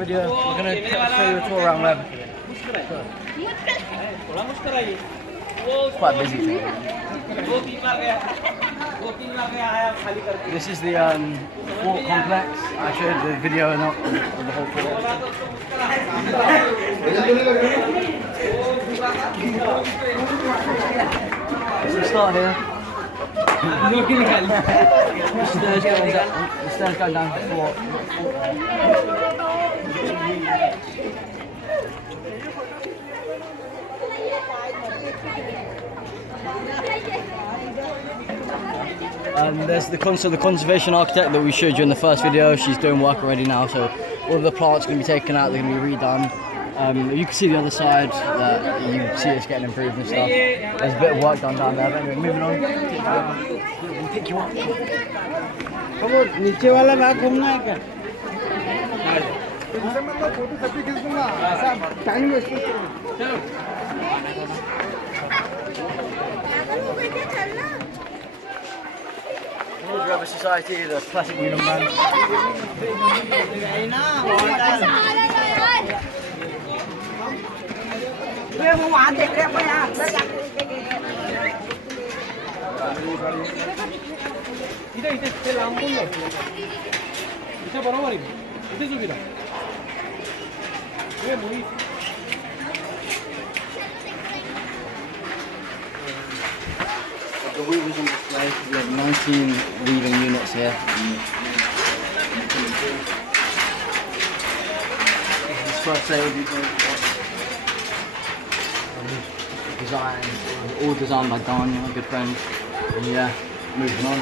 video. We're going to show you a tour around Rehwa. It's quite busy today. This is the fort complex. I showed the video of the whole fort. Let's start here. The stairs going down to the fort. There's the conservation architect that we showed you in the first video. She's doing work already now, so all of the plants are going to be taken out, they're going to be redone. You can see the other side that you see it's getting improved and stuff. There's a bit of work done down there, but anyway, moving on. We'll pick you up. Rehwa Society, the classic Loom band. The weavers on display. We have 19 weaving units here. This first sale design, all designed by Don, my good friend. And yeah, moving on.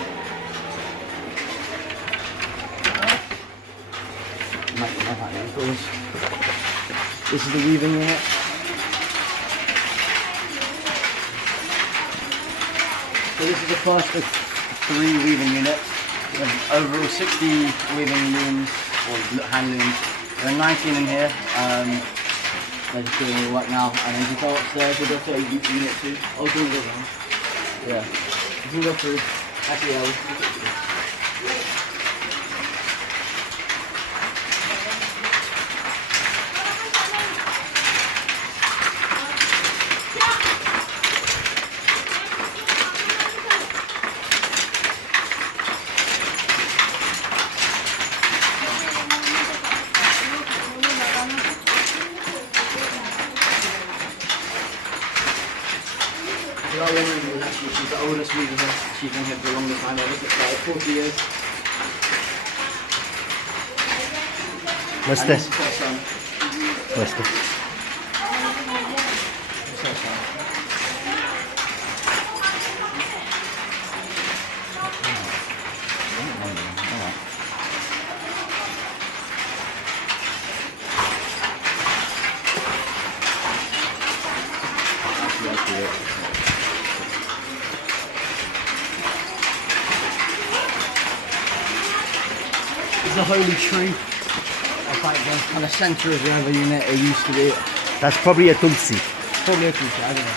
This is the weaving unit. So this is the first of 3 weaving units. We have overall 60 weaving looms, or hand looms. There are 19 in here. They're just doing all the work now. And then you go upstairs, we'll go to unit 2. Oh, do you want to go down? Yeah. You can go through. Actually, yeah, we'll she's the oldest weaver here. She's been here for the longest time. It's like 40 years. What's this? What's this? It's a holy tree. It's like the kind of centre of Rehwa unit it used to be. That's probably a tulsi. Probably a tulsi, I don't know.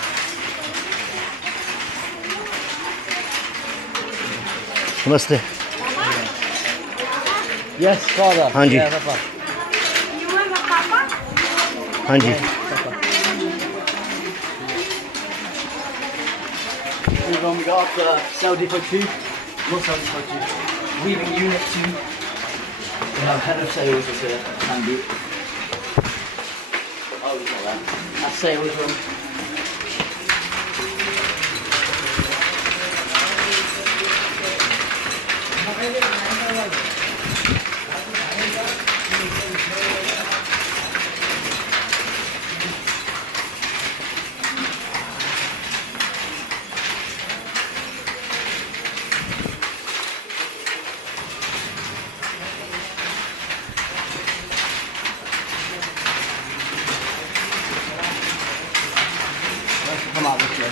Namaste. Yes, father. Hanji. Yeah, Papa. Hanji. Move on, we got up to Cell Depot 2. Not Cell Depot 2. Weaving Unit 2. We have head of sales is here, Andy. Oh, we've got that. That's sales room. Come out this way.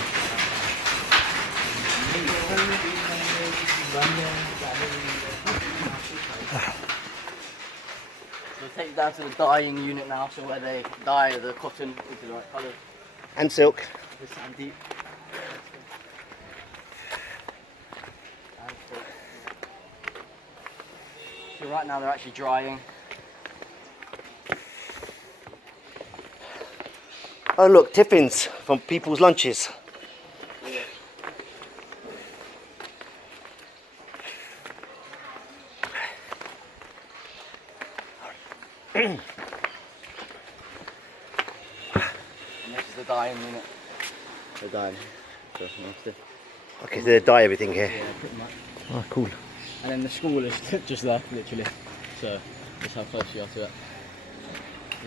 We'll take you down to the dyeing unit now, so where they dye the cotton into the right colours. And silk. This and deep. So right now they're actually drying. Oh look, tiffins from people's lunches. And this is the dyeing unit. The dyeing. So, nasty. Okay, so they dye everything here. Yeah, pretty much. Oh, cool. And then the school is just there, literally. So, that's how close you are to it.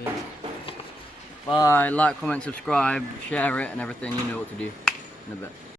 Yeah. Bye, like, comment, subscribe, share it and everything. You know what to do in a bit.